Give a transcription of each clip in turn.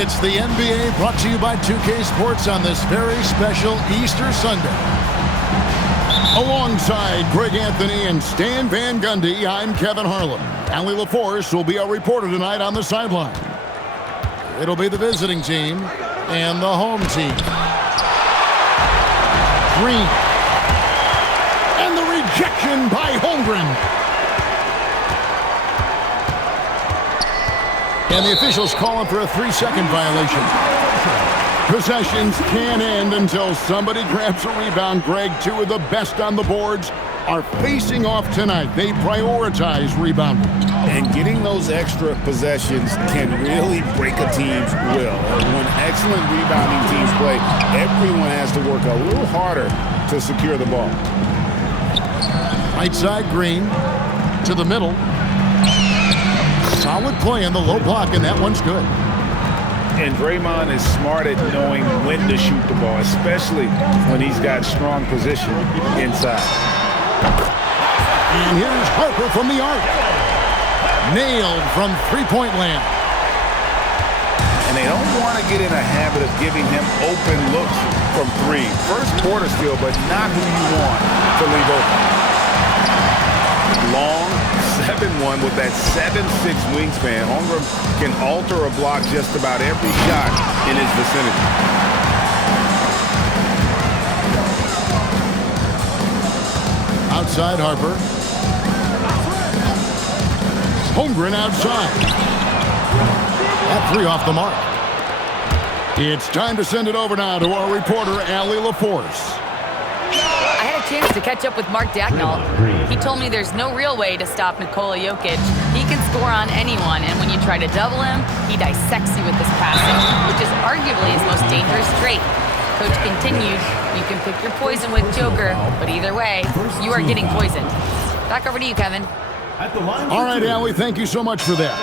It's the NBA brought to you by 2K Sports on this very special Easter Sunday. Alongside Greg Anthony and Stan Van Gundy, I'm Kevin Harlan. Allie LaForce will be our reporter tonight on the sideline. It'll be the visiting team and the home team. Green. And the rejection by Holmgren. And the officials calling for a 3-second violation. Possessions can't end until somebody grabs a rebound. Greg, two of the best on the boards are facing off tonight. They prioritize rebounding. And getting those extra possessions can really break a team's will. When excellent rebounding teams play, everyone has to work a little harder to secure the ball. Right side, Green to the middle. Solid play in the low block, and that one's good. And Draymond is smart at knowing when to shoot the ball, especially when he's got strong position inside. And here's Harper from the arc. Nailed from three-point land. And they don't want to get in a habit of giving him open looks from three. First quarter still, but not who you want to leave open. Long 7-1 with that 7'6" wingspan. Holmgren can alter a block just about every shot in his vicinity. Outside Harper. Holmgren outside. That three off the mark. It's time to send it over now to our reporter, Allie LaForce. I had a chance to catch up with Mark Dagnall. He told me there's no real way to stop Nikola Jokic. He can score on anyone, and when you try to double him, he dissects you with his passing, which is arguably his most dangerous trait. Coach continued, you can pick your poison with Joker, but either way, you are getting poisoned. Back over to you, Kevin. All right, Allie, thank you so much for that.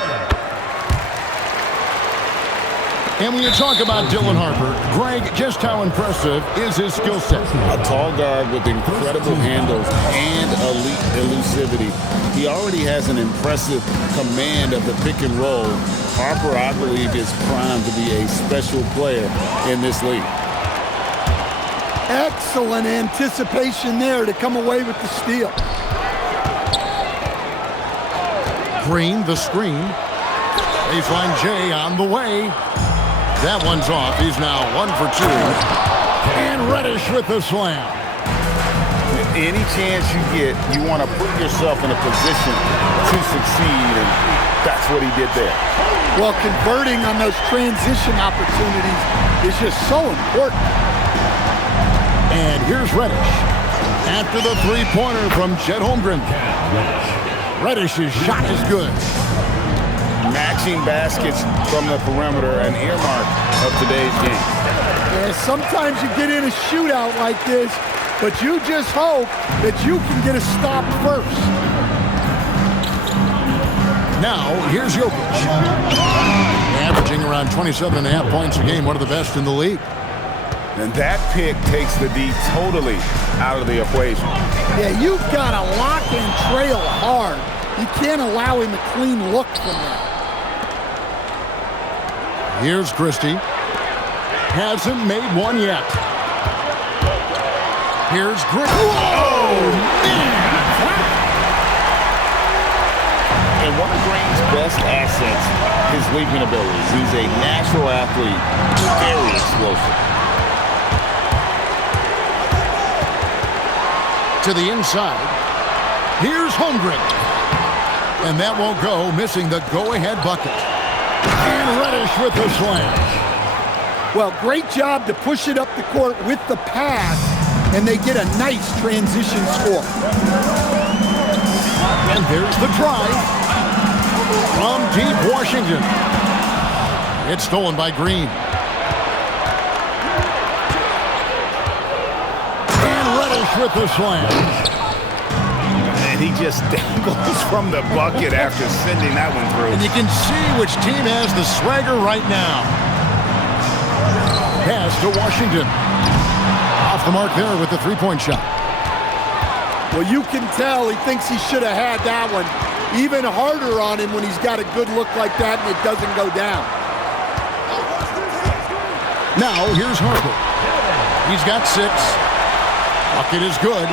And when you talk about Dylan Harper, Greg, just how impressive is his skill set? A tall guard with incredible handles and elite elusivity. He already has an impressive command of the pick and roll. Harper, I believe, is primed to be a special player in this league. Excellent anticipation there to come away with the steal. Green, the screen. Baseline J on the way. That one's off. He's now 1 for 2. And Reddish with the slam. Any chance you get, you want to put yourself in a position to succeed, and that's what he did there. Well, converting on those transition opportunities is just so important. And here's Reddish. After the three-pointer from Chet Holmgren. Reddish's shot is good. Matching baskets from the perimeter, an earmark of today's game. Yeah, sometimes you get in a shootout like this, but you just hope that you can get a stop first. Now, here's Jokic. Averaging around 27.5 points a game, one of the best in the league. And that pick takes the D totally out of the equation. Yeah, you've got to lock and trail hard. You can't allow him a clean look from that. Here's Christie. Hasn't made one yet. Here's Green. Oh, man! And one of Green's best assets, his leaping abilities. He's a natural athlete, very explosive. To the inside. Here's Holmgren. And that won't go, missing the go-ahead bucket. And Reddish with the slam. Well, great job to push it up the court with the pass, and they get a nice transition score. And there's the drive from deep Washington. It's stolen by Green. And Reddish with the slam. And he just dangles from the bucket after sending that one through. And you can see which team has the swagger right now. Pass to Washington. Off the mark there with the three-point shot. Well, you can tell he thinks he should have had that one. Even harder on him when he's got a good look like that and it doesn't go down. Now here's Harper. He's got 6. Bucket is good.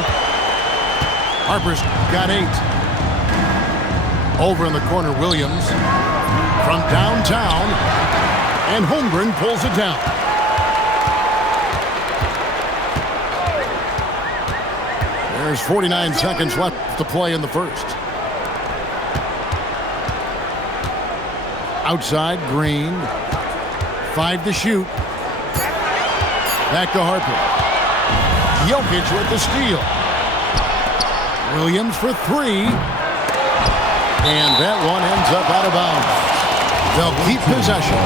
Harper's got 8. Over in the corner, Williams from downtown, and Holmgren pulls it down. There's 49 seconds left to play in the first. Outside, Green. 5 to shoot. Back to Harper. Jokic with the steal. Williams for 3. And that one ends up out of bounds. They'll keep possession.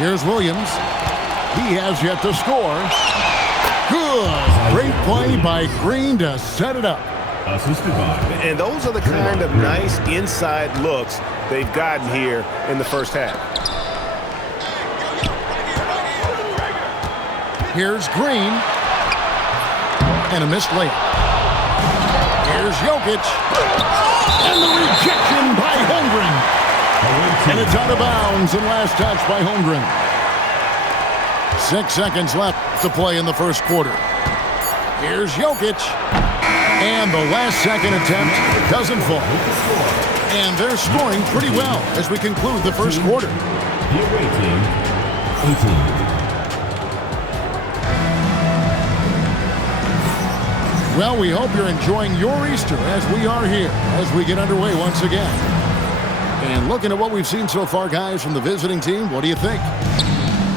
Here's Williams. He has yet to score. Good. Great play by Green to set it up. And those are the kind of nice inside looks they've gotten here in the first half. Here's Green. And a missed layup. Here's Jokic. And the rejection by Holmgren. And it's out of bounds and last touch by Holmgren. 6 seconds left to play in the first quarter. Here's Jokic. And the last second attempt doesn't fall. And they're scoring pretty well as we conclude the first quarter. Your rating, 18. Well, we hope you're enjoying your Easter as we are here as we get underway once again. And looking at what we've seen so far, guys, from the visiting team, what do you think?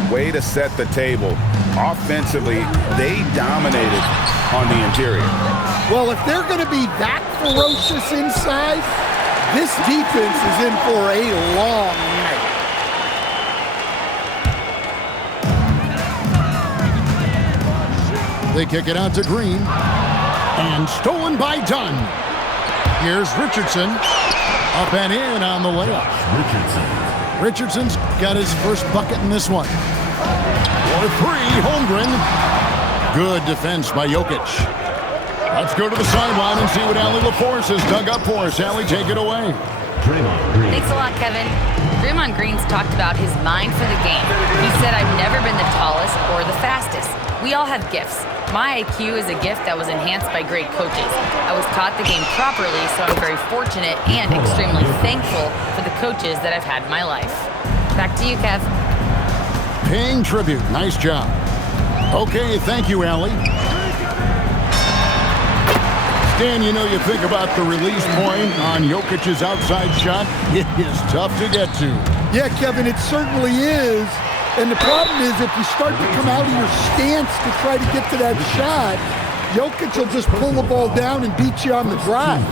Way to set the table. Offensively, they dominated on the interior. Well, if they're going to be that ferocious inside, this defense is in for a long night. They kick it out to Green. And stolen by Dunn. Here's Richardson. Up and in on the layup. Richardson's got his first bucket in this one. For 3, Holmgren. Good defense by Jokic. Let's go to the sideline and see what Allie LaForce has dug up for us. Allie, take it away. Thanks a lot, Kevin. Draymond Green's talked about his mind for the game. He said, I've never been the tallest or the fastest. We all have gifts. My IQ is a gift that was enhanced by great coaches. I was taught the game properly, so I'm very fortunate and extremely thankful for the coaches that I've had in my life. Back to you, Kev. Paying tribute. Nice job. Okay, thank you, Allie. Stan, you know, you think about the release point on Jokic's outside shot. It is tough to get to. Yeah, Kevin, it certainly is. And the problem is if you start to come out of your stance to try to get to that shot, Jokic will just pull the ball down and beat you on the drive.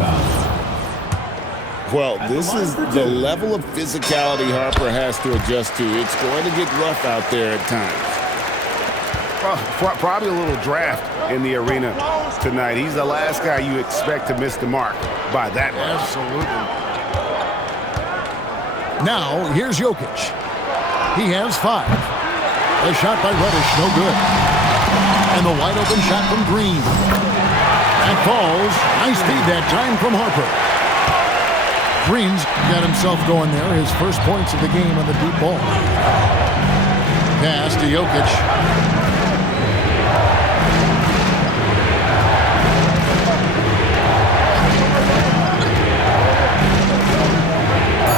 Well, this is the level of physicality Harper has to adjust to. It's going to get rough out there at times. Well, probably a little draft in the arena tonight. He's the last guy you expect to miss the mark by that much. Absolutely. Now, here's Jokic. He has 5. A shot by Reddish, no good. And the wide open shot from Green. That falls. Nice feed that time from Harper. Green's got himself going there. His first points of the game on the deep ball. Pass to Jokic.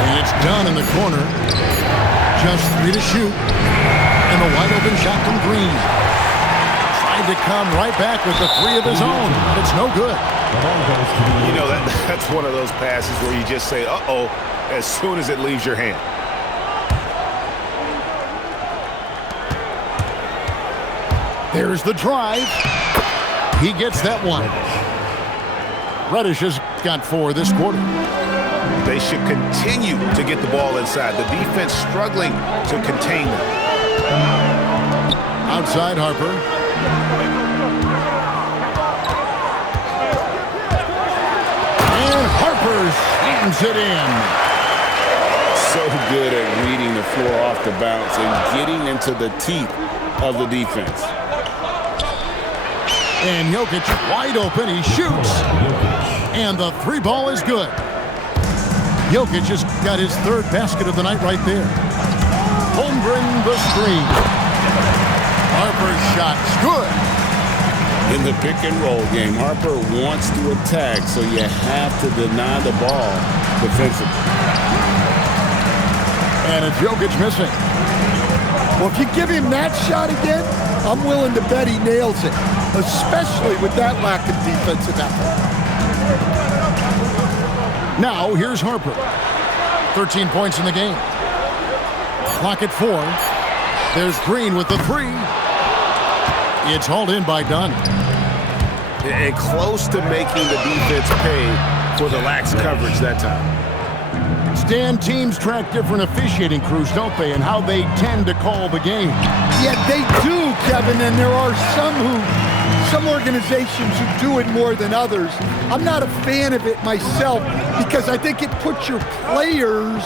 And it's done in the corner. Just 3 to shoot. And a wide open shot from Green. Tried to come right back with the 3 of his own, but it's no good. You know, that's one of those passes where you just say, uh-oh, as soon as it leaves your hand. There's the drive. He gets that one. Reddish has got 4 this quarter. They should continue to get the ball inside. The defense struggling to contain them. Outside Harper. And Harper slams it in. So good at reading the floor off the bounce and getting into the teeth of the defense. And Jokic wide open. He shoots. And the 3 ball is good. Jokic has got his third basket of the night right there. Holmgren the screen. Harper's shot's good. In the pick and roll game, Harper wants to attack, so you have to deny the ball defensively. And it's Jokic missing. Well, if you give him that shot again, I'm willing to bet he nails it, especially with that lack of defensive effort. Now, here's Harper. 13 points in the game. Clock at 4. There's Green with the 3. It's hauled in by Dunn. And close to making the defense pay for the lax coverage that time. Stan, teams track different officiating crews, don't they, and how they tend to call the game. Yeah, they do, Kevin, and there are some organizations who do it more than others. I'm not a fan of it myself because I think it puts your players'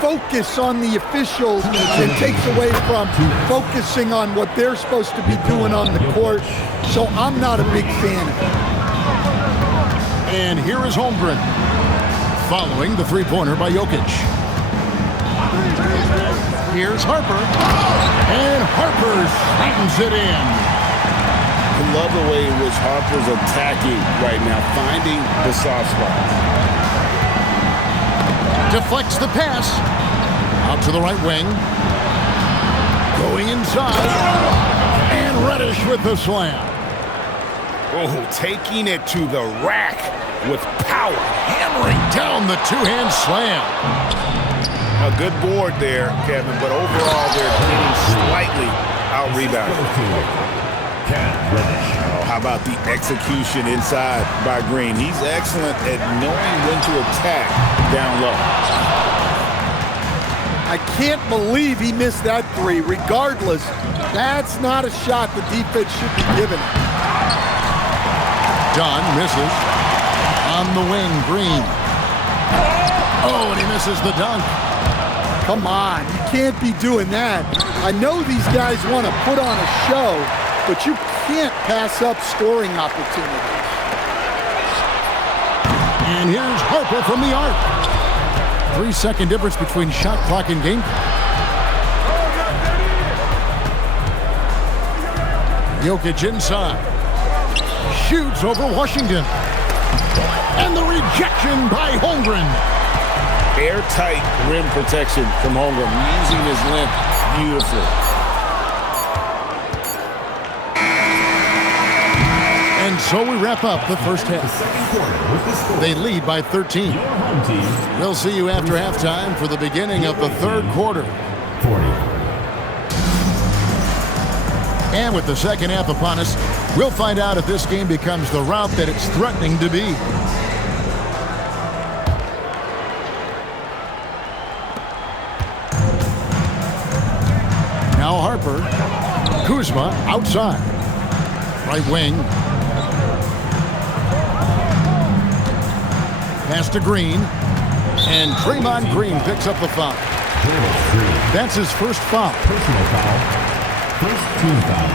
focus on the officials and takes away from focusing on what they're supposed to be doing on the court. So I'm not a big fan of it. And here is Holmgren, following the three-pointer by Jokic. Here's Harper, and Harper slams it in. I love the way in which Harper's attacking right now, finding the soft spot. Deflects the pass. Out to the right wing. Going inside. And Reddish with the slam. Oh, taking it to the rack with power. Hammering down the two-hand slam. A good board there, Kevin, but overall they're getting slightly out-rebounded. Oh, how about the execution inside by Green? He's excellent at knowing when to attack down low. I can't believe he missed that 3. Regardless, that's not a shot the defense should be giving. Dunn misses. On the wing, Green. Oh, and he misses the dunk. Come on, you can't be doing that. I know these guys want to put on a show, but you can't pass up scoring opportunities. And here's Harper from the arc. 3-second difference between shot clock and game. Jokic inside. Shoots over Washington. And the rejection by Holmgren. Airtight rim protection from Holmgren, using his length beautifully. And so we wrap up the first half. They lead by 13. We'll see you after halftime for the beginning of the third quarter. 40. And with the second half upon us, we'll find out if this game becomes the rout that it's threatening to be. Now Harper. Kuzma outside. Right wing. Pass to Green. And Draymond Green picks up the foul. That's his first foul. Personal foul. First team foul.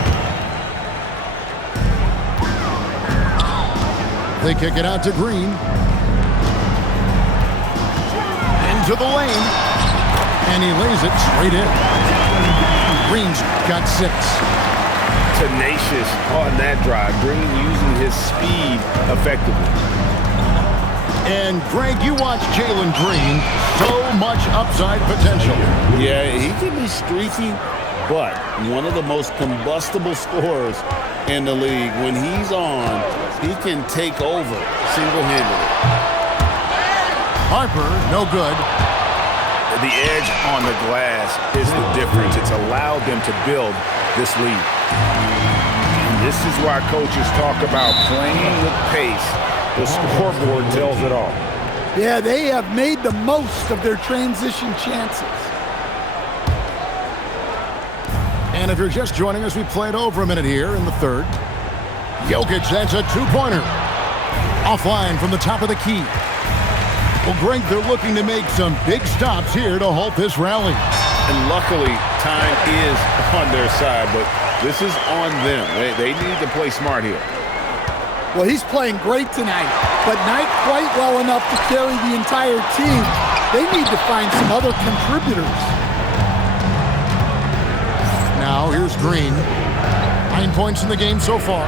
They kick it out to Green. Into the lane. And he lays it straight in. Green's got 6. Tenacious on that drive. Green using his speed effectively. And, Greg, you watch Jalen Green. So much upside potential. Yeah, he can be streaky, but one of the most combustible scorers in the league. When he's on, he can take over single-handedly. Harper, no good. The edge on the glass is the difference. It's allowed them to build this lead. And this is why coaches talk about playing with pace. The scoreboard tells it all. Yeah, they have made the most of their transition chances. And if you're just joining us, we played over a minute here in the third. Jokic, that's a two-pointer. Offline from the top of the key. Well, Greg, they're looking to make some big stops here to halt this rally. And luckily, time is on their side, but this is on them. They need to play smart here. Well, he's playing great tonight, but not quite well enough to carry the entire team. they need to find some other contributors. Now here's Green. 9 points in the game so far.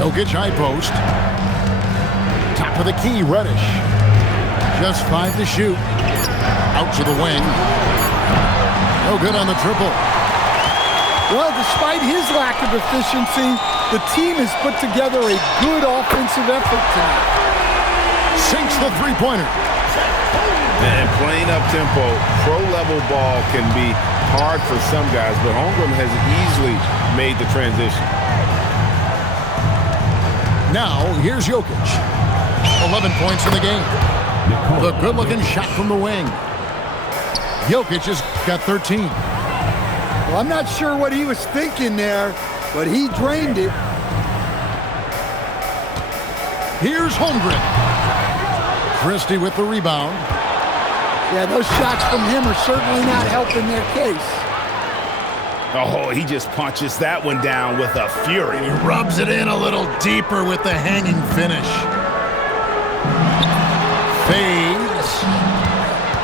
Jokic high post. Top of the key, Reddish. Just 5 to shoot. Out to the wing. No good on the triple. Well, despite his lack of efficiency, the team has put together a good offensive effort tonight. Sinks the three-pointer. And playing up-tempo, pro-level ball can be hard for some guys, but Holmgren has easily made the transition. Now, here's Jokic. 11 points in the game. The good-looking shot from the wing. Jokic has got 13. Well, I'm not sure what he was thinking there, but he drained it. Here's Holmgren. Christie with the rebound. Yeah, those shots from him are certainly not helping their case. Oh, he just punches that one down with a fury. He rubs it in a little deeper with the hanging finish. Fades.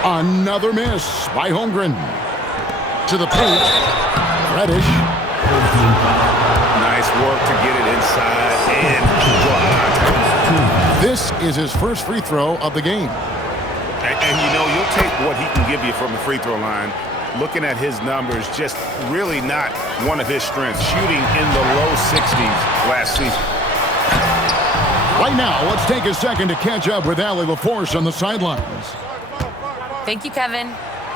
Another miss by Holmgren. To the paint. Reddish. Nice work to get it inside and draw contact. This is his first free throw of the game. And you know, you'll take what he can give you from the free throw line. Looking at his numbers, just really not one of his strengths. Shooting in the low 60s last season. Right now, let's take a second to catch up with Allie LaForce on the sidelines. Thank you, Kevin.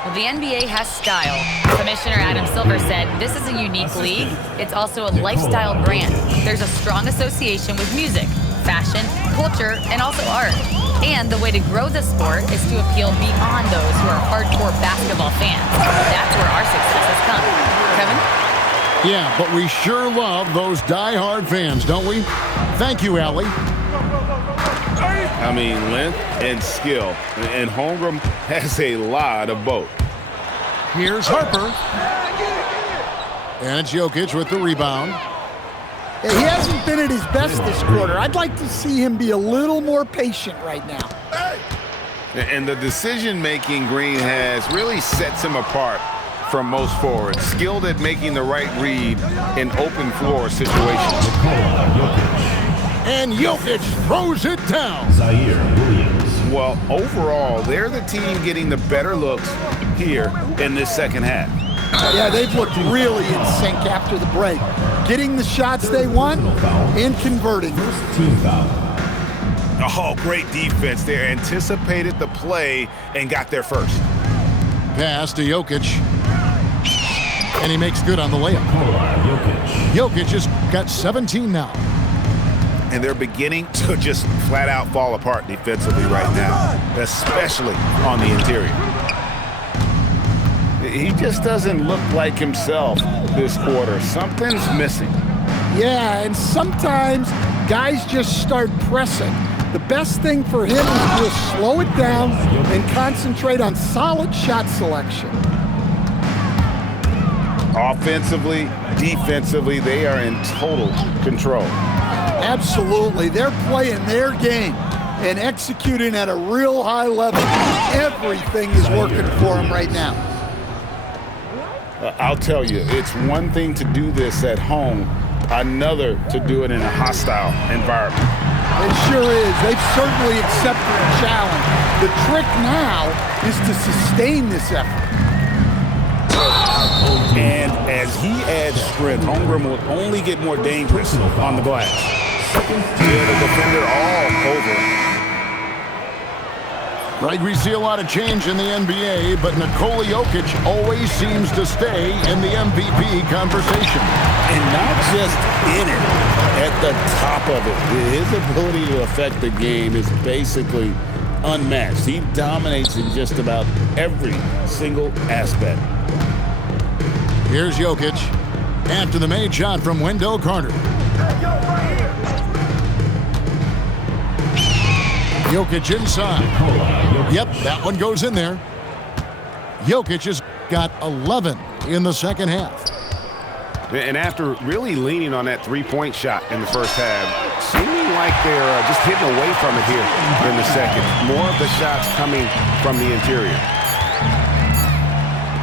Well, the NBA has style. Commissioner Adam Silver said, this is a unique league. It's also a lifestyle brand. There's a strong association with music, fashion, culture, and also art. And the way to grow the sport is to appeal beyond those who are hardcore basketball fans. That's where our success has come. Kevin? Yeah, but we sure love those die-hard fans, don't we? Thank you, Allie. I mean, length and skill. And Holmgren has a lot of both. Here's Harper. And it's Jokic with the rebound. Yeah, he hasn't been at his best this quarter. I'd like to see him be a little more patient right now. And the decision-making Green has really sets him apart from most forwards. Skilled at making the right read in open floor situations. And Jokic throws it down. Zaire Williams. Well, overall, they're the team getting the better looks here in this second half. Yeah, they've looked really in sync after the break. Getting the shots they want and converting. Team foul. Oh, great defense there. Anticipated the play and got there first. Pass to Jokic. And he makes good on the layup. Jokic has got 17 now. And they're beginning to just flat out fall apart defensively right now, especially on the interior. He just doesn't look like himself this quarter. Something's missing. Yeah, and sometimes guys just start pressing. The best thing for him is to just slow it down and concentrate on solid shot selection. Offensively, defensively, they are in total control. Absolutely. They're playing their game and executing at a real high level. Everything is working for them right now. I'll tell you, it's one thing to do this at home, another to do it in a hostile environment. It sure is. They've certainly accepted the challenge. The trick now is to sustain this effort. And as he adds strength, Holmgren will only get more dangerous on the glass. Yeah, the defender all over him. Right, we see a lot of change in the NBA, but Nikola Jokic always seems to stay in the MVP conversation. And not just in it, at the top of it. His ability to affect the game is basically unmatched. He dominates in just about every single aspect. Here's Jokic after the made shot from Wendell Carter. Jokic inside. Yep, that one goes in there. Jokic has got 11 in the second half. And after really leaning on that three-point shot in the first half, seeming like they're just hitting away from it here in the second. More of the shots coming from the interior.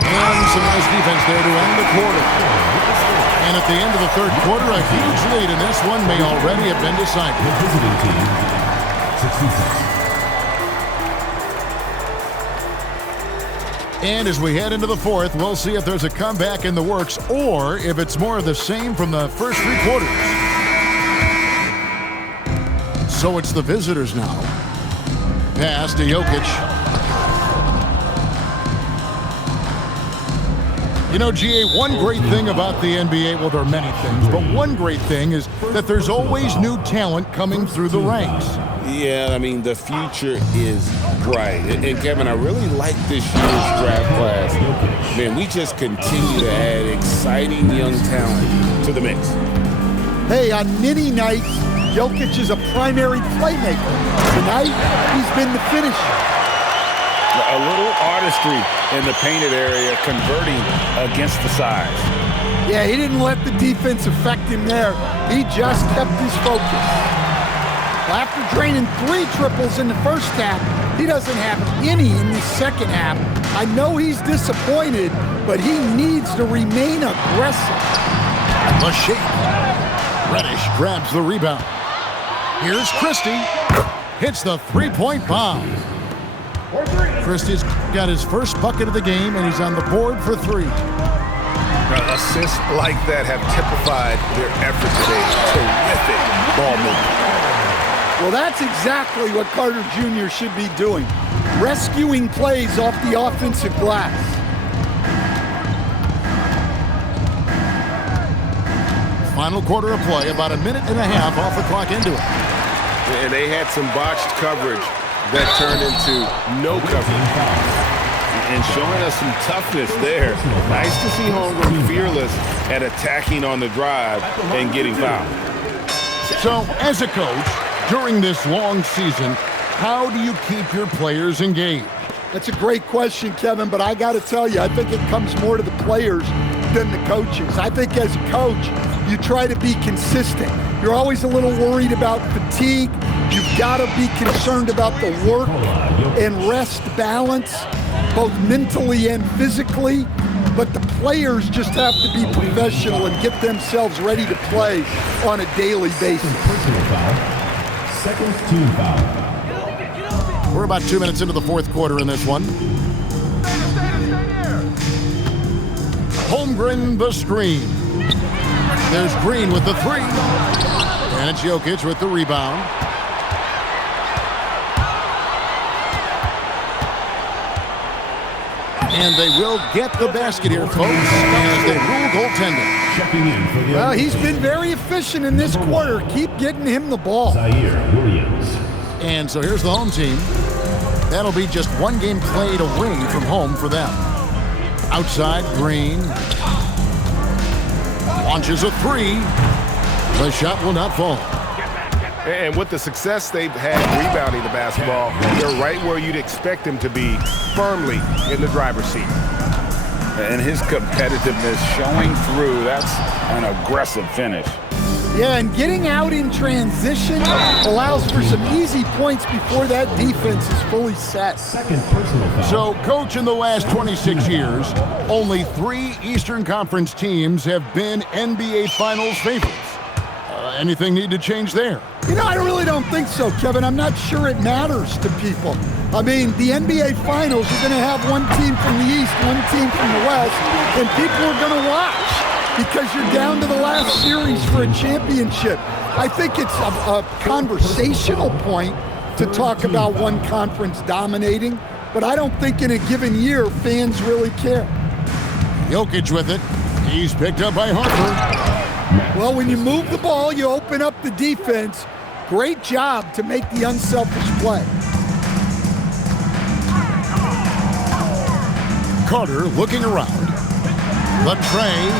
And some nice defense there to end the quarter. And at the end of the third quarter, a huge lead, and this one may already have been decided. The visiting team, 66. And as we head into the fourth, we'll see if there's a comeback in the works or if it's more of the same from the first three quarters. So it's the visitors now. Pass to Jokic. You know, GA, one great thing about the NBA, well, there are many things, but one great thing is that there's always new talent coming through the ranks. Yeah, I mean, the future is bright. And Kevin, I really like this year's draft class. Man, we just continue to add exciting young talent to the mix. Hey, on many nights, Jokic is a primary playmaker. Tonight, he's been the finisher. A little artistry in the painted area, converting against the size. Yeah, he didn't let the defense affect him there. He just kept his focus. Well, after draining 3 triples in the first half, he doesn't have any in the second half. I know he's disappointed, but he needs to remain aggressive. The shake. Reddish grabs the rebound. Here's Christie. Hits the three-point bomb. Christie's got his first bucket of the game, and he's on the board for 3. Assists like that have typified their effort today. Terrific ball movement. Well, that's exactly what Carter Jr. should be doing. Rescuing plays off the offensive glass. Final quarter of play, about a minute and a half off the clock into it. And they had some botched coverage that turned into no coverage. And showing us some toughness there. Nice to see Holmgren fearless at attacking on the drive and getting fouled. So, as a coach, during this long season, how do you keep your players engaged? That's a great question, Kevin, but I got to tell you, I think it comes more to the players than the coaches. I think as a coach, you try to be consistent. You're always a little worried about fatigue. You've got to be concerned about the work and rest balance, both mentally and physically. But the players just have to be professional and get themselves ready to play on a daily basis. Personal foul. Second team foul. We're about 2 minutes into the fourth quarter in this one. Holmgren the screen. There's Green with the 3. And it's Jokic with the rebound. And they will get the basket here, folks, as they rule goaltending. Checking in for the Well, he's been very efficient in this quarter. Keep getting him the ball. Zaire Williams. And so here's the home team. That'll be just one game played away from home for them. Outside, Green. Launches a 3. The shot will not fall. And with the success they've had rebounding the basketball, they're right where you'd expect them to be, firmly in the driver's seat. And his competitiveness showing through. That's an aggressive finish. Yeah, and getting out in transition allows for some easy points before that defense is fully set. Second personal foul. So, Coach, in the last 26 years, only 3 Eastern Conference teams have been NBA Finals favorites. Anything need to change there? You know, I really don't think so, Kevin. I'm not sure it matters to people. I mean, the NBA Finals, you're going to have one team from the East, one team from the West, and people are going to watch because you're down to the last series for a championship. I think it's a conversational point to talk about one conference dominating, but I don't think in a given year fans really care. Jokic with it. He's picked up by Harper. Well, when you move the ball, you open up the defense. Great job to make the unselfish play. Carter looking around. The tray.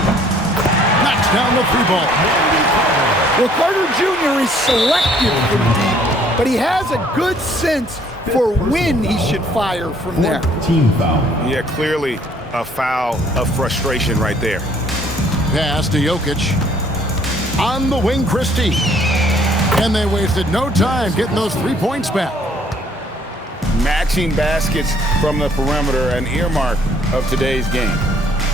Knocks down the 3 ball. Well, Carter Jr. is selective from deep, but he has a good sense for when he should fire from there. Team foul. Yeah, clearly a foul of frustration right there. Pass to Jokic. On the wing, Christie. And they wasted no time getting those 3 points back. Matching baskets from the perimeter, an earmark of today's game.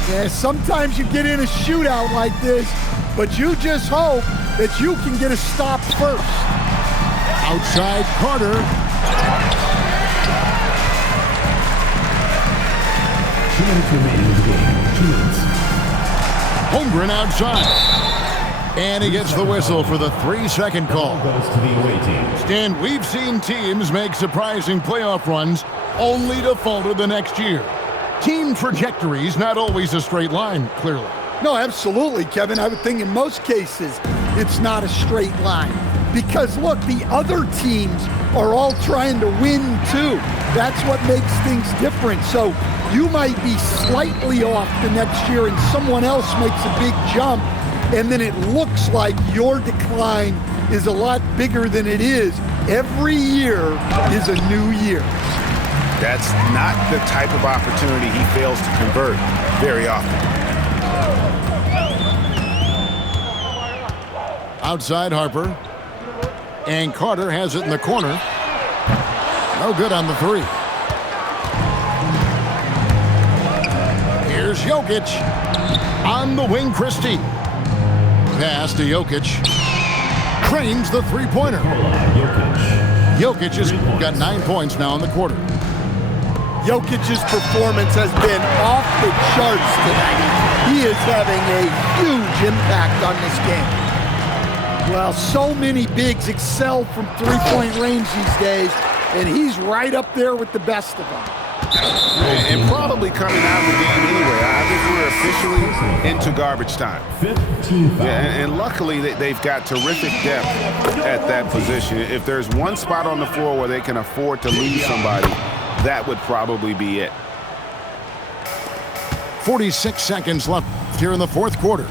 Yeah, sometimes you get in a shootout like this, but you just hope that you can get a stop first. Outside Carter. 2 minutes remaining in the game. 2 minutes. Holmgren outside. And he gets the whistle for the 3-second call. Goes to the away team. Stan, we've seen teams make surprising playoff runs only to falter the next year. Team trajectory's not always a straight line, clearly. No, absolutely, Kevin. I would think in most cases it's not a straight line. Because, look, the other teams are all trying to win, too. That's what makes things different. So you might be slightly off the next year and someone else makes a big jump, and then it looks like your decline is a lot bigger than it is. Every year is a new year. That's not the type of opportunity he fails to convert very often. Outside Harper. And Carter has it in the corner. No good on the 3. Here's Jokic. On the wing, Christie. Pass to Jokic. Cranes the 3-pointer. Jokic has got 9 points now in the quarter. Jokic's performance has been off the charts tonight. He is having a huge impact on this game. Well, so many bigs excel from 3-point range these days, and he's right up there with the best of them. And probably coming out of the game anyway. I think we're officially into garbage time. 15 fouls. And luckily they've got terrific depth at that position. If there's one spot on the floor where they can afford to leave somebody, that would probably be it. 46 seconds left here in the 4th quarter.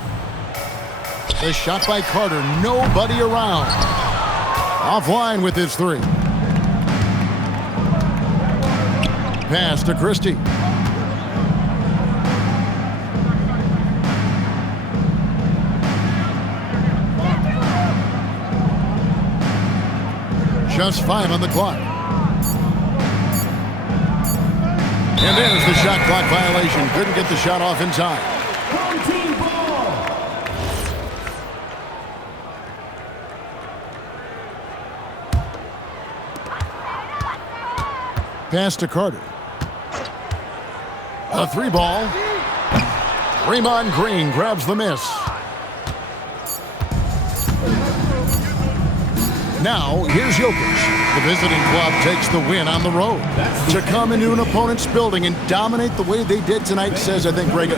The shot by Carter, nobody around. Offline with his 3. Pass to Christie. Just 5 on the clock. And there's the shot clock violation. Couldn't get the shot off in time. Pass to Carter. A 3-ball. Draymond Green grabs the miss. Now, here's Jokic. The visiting club takes the win on the road. To come into an opponent's building and dominate the way they did tonight says, I think, Greg,